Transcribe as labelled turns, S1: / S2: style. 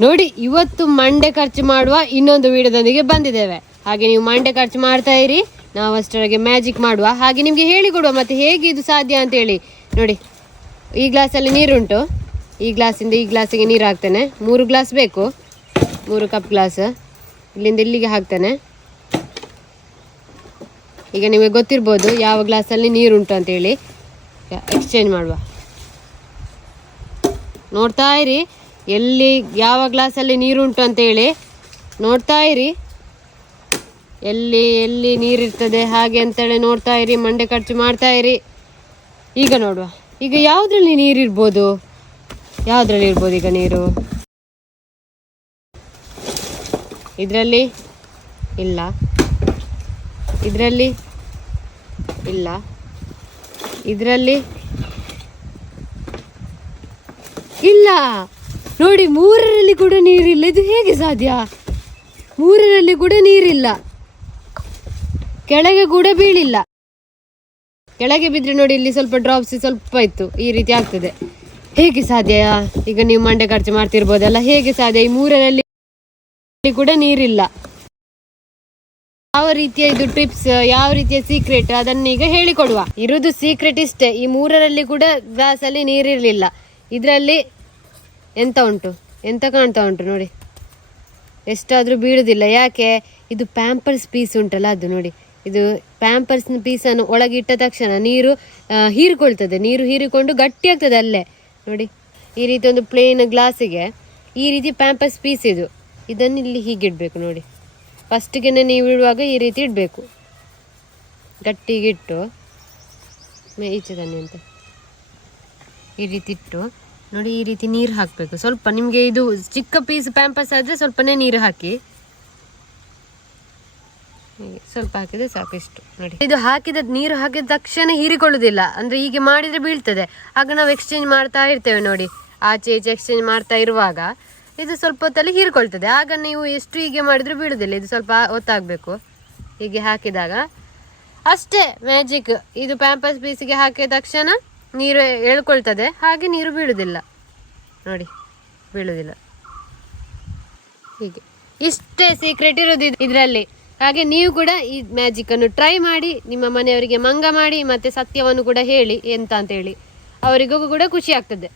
S1: ನೋಡಿ, ಇವತ್ತು ಮಂಡೆ ಖರ್ಚು ಮಾಡುವ ಇನ್ನೊಂದು ವಿಡಿಯೋದೊಂದಿಗೆ ಬಂದಿದ್ದೇವೆ. ಹಾಗೆ ನೀವು ಮಂಡೆ ಖರ್ಚು ಮಾಡ್ತಾ ಇರಿ. ನಾವು ಅಷ್ಟರೊಳಗೆ ಮ್ಯಾಜಿಕ್ ಮಾಡುವ. ಹಾಗೆ ನಿಮಗೆ ಹೇಳಿಕೊಡುವ ಮತ್ತೆ ಹೇಗೆ ಇದು ಸಾಧ್ಯ ಅಂತ ಹೇಳಿ. ನೋಡಿ, ಈ ಗ್ಲಾಸಲ್ಲಿ ನೀರುಂಟು. ಈ ಗ್ಲಾಸಿಂದ ಈ ಗ್ಲಾಸಿಗೆ ನೀರು ಹಾಕ್ತೇನೆ ಮೂರು ಗ್ಲಾಸ್ ಬೇಕು. ಮೂರು ಕಪ್ ಗ್ಲಾಸ್ ಇಲ್ಲಿಂದ ಇಲ್ಲಿಗೆ ಹಾಕ್ತೇನೆ. ಈಗ ನಿಮಗೆ ಗೊತ್ತಿರ್ಬೋದು, ಯಾವ ಗ್ಲಾಸಲ್ಲಿ ನೀರುಂಟು ಅಂತೇಳಿ ಎಕ್ಸ್ಚೇಂಜ್ ಮಾಡುವ. ನೋಡ್ತಾ ಇರಿ. ಎಲ್ಲಿ, ಯಾವ ಗ್ಲಾಸಲ್ಲಿ ನೀರುಂಟು ಅಂತೇಳಿ ನೋಡ್ತಾ ಇರಿ. ಎಲ್ಲಿ ಎಲ್ಲಿ ನೀರಿರ್ತದೆ, ಹಾಗೆ ಅಂತೇಳಿ ನೋಡ್ತಾ ಇರಿ, ಮಂಡೆ ಖರ್ಚು ಮಾಡ್ತಾ ಇರಿ. ಈಗ ನೋಡುವ. ಈಗ ಯಾವುದ್ರಲ್ಲಿ ನೀರಿರ್ಬೋದು? ಯಾವುದ್ರಲ್ಲಿ ಇರ್ಬೋದು ಈಗ ನೀರು? ಇದರಲ್ಲಿ? ಇಲ್ಲ. ಇದರಲ್ಲಿ? ಇಲ್ಲ. ಇದರಲ್ಲಿ? ಇಲ್ಲ. ನೋಡಿ, ಮೂರರಲ್ಲಿ ಕೂಡ ನೀರಿಲ್ಲ. ಇದು ಹೇಗೆ ಸಾಧ್ಯ? ಮೂರರಲ್ಲಿ ಕೂಡ ನೀರಿಲ್ಲ. ಕೆಳಗೆ ಕೂಡ ಬೀಳಿಲ್ಲ. ಕೆಳಗೆ ಬಿದ್ರೆ ನೋಡಿ, ಇಲ್ಲಿ ಸ್ವಲ್ಪ ಡ್ರಾಪ್ಸ್ ಸ್ವಲ್ಪ ಇತ್ತು. ಈ ರೀತಿ ಆಗ್ತದೆ. ಹೇಗೆ ಸಾಧ್ಯ? ಈಗ ನೀವು ಮಂಡೆ ಖರ್ಚು ಮಾಡ್ತಿರ್ಬೋದಲ್ಲ. ಹೇಗೆ ಸಾಧ್ಯ? ಈ ಮೂರರಲ್ಲಿ ಕೂಡ ನೀರಿಲ್ಲ. ಯಾವ ರೀತಿಯ ಇದು ಟ್ರಿಪ್ಸ್ ಯಾವ ರೀತಿಯ ಸೀಕ್ರೆಟ್ ಅದನ್ನೀಗ ಹೇಳಿಕೊಡುವ. ಇರುವುದು ಸೀಕ್ರೆಟ್ ಇಷ್ಟೇ. ಈ ಮೂರರಲ್ಲಿ ಕೂಡ ಗ್ಲಾಸ್ ಅಲ್ಲಿ ನೀರಿರಲಿಲ್ಲ. ಇದರಲ್ಲಿ ಎಂತ ಉಂಟು? ಎಂತ ಕಾಣ್ತಾ ಉಂಟು ನೋಡಿ. ಎಷ್ಟಾದರೂ ಬೀಳುವುದಿಲ್ಲ ಯಾಕೆ? ಇದು ಪ್ಯಾಂಪರ್ಸ್ ಪೀಸ್ ಉಂಟಲ್ಲ ಅದು ನೋಡಿ. ಇದು ಪ್ಯಾಂಪರ್ಸ್ನ ಪೀಸನ್ನು ಒಳಗಿಟ್ಟ ತಕ್ಷಣ ನೀರು ಹೀರಿಕೊಳ್ತದೆ. ನೀರು ಹೀರಿಕೊಂಡು ಗಟ್ಟಿಯಾಗ್ತದೆ ಅಲ್ಲೇ. ನೋಡಿ, ಈ ರೀತಿ ಒಂದು ಪ್ಲೇನ್ ಗ್ಲಾಸಿಗೆ ಈ ರೀತಿ ಪ್ಯಾಂಪರ್ಸ್ ಪೀಸ್ ಇದು. ಇದನ್ನು ಇಲ್ಲಿ ಹೀಗಿಡಬೇಕು ನೋಡಿ. ಫಸ್ಟಿಗೆ ನೀವು ಇಡುವಾಗ ಈ ರೀತಿ ಇಡಬೇಕು. ಗಟ್ಟಿಗಿಟ್ಟು ಈಚೆ ತನ್ನಿ ಅಂತ ಈ ರೀತಿ ಇಟ್ಟು ನೋಡಿ, ಈ ರೀತಿ ನೀರು ಹಾಕಬೇಕು. ಸ್ವಲ್ಪ ನಿಮಗೆ ಇದು ಚಿಕ್ಕ ಪೀಸ್ ಪ್ಯಾಂಪಸ್ ಆದರೆ ಸ್ವಲ್ಪನೇ ನೀರು ಹಾಕಿ. ಹೀಗೆ ಸ್ವಲ್ಪ ಹಾಕಿದ್ರೆ ಸಾಕು ಇಷ್ಟು ನೋಡಿ. ಇದು ಹಾಕಿದ ನೀರು ಹಾಕಿದ ತಕ್ಷಣ ಹೀರಿಕೊಳ್ಳುವುದಿಲ್ಲ ಅಂದ್ರೆ ಹೀಗೆ ಮಾಡಿದ್ರೆ ಬೀಳ್ತದೆ. ಆಗ ನಾವು ಎಕ್ಸ್ಚೇಂಜ್ ಮಾಡ್ತಾ ಇರ್ತೇವೆ ನೋಡಿ. ಆಚೆ ಈಚೆ ಎಕ್ಸ್ಚೇಂಜ್ ಮಾಡ್ತಾ ಇರುವಾಗ ಇದು ಸ್ವಲ್ಪ ಹೊತ್ತಲ್ಲಿ ಹೀರಿಕೊಳ್ತದೆ. ಆಗ ನೀವು ಎಷ್ಟು ಹೀಗೆ ಮಾಡಿದ್ರೆ ಬೀಳುದಿಲ್ಲ. ಇದು ಸ್ವಲ್ಪ ಹೊತ್ತಾಗಬೇಕು. ಹೀಗೆ ಹಾಕಿದಾಗ ಅಷ್ಟೇ ಮ್ಯಾಜಿಕ್ ಇದು ಪ್ಯಾಂಪಸ್ ಪೀಸಿಗೆ ಹಾಕಿದ ತಕ್ಷಣ ನೀರು ಎಳ್ಕೊಳ್ತದೆ ಹಾಗೆ ನೀರು ಬೀಳುವುದಿಲ್ಲ ನೋಡಿ ಬೀಳುವುದಿಲ್ಲ ಹೀಗೆ. ಇಷ್ಟೇ ಸೀಕ್ರೆಟ್ ಇರೋದು ಇದರಲ್ಲಿ. ಹಾಗೆ ನೀವು ಕೂಡ ಈ ಮ್ಯಾಜಿಕ್ ಅನ್ನು ಟ್ರೈ ಮಾಡಿ, ನಿಮ್ಮ ಮನೆಯವರಿಗೆ ಮಂಗ ಮಾಡಿ, ಮತ್ತೆ ಸತ್ಯವನ್ನು ಕೂಡ ಹೇಳಿ, ಎಂತ ಅಂತ ಹೇಳಿ. ಅವರಿಗೂ ಕೂಡ ಖುಷಿ ಆಗ್ತದೆ.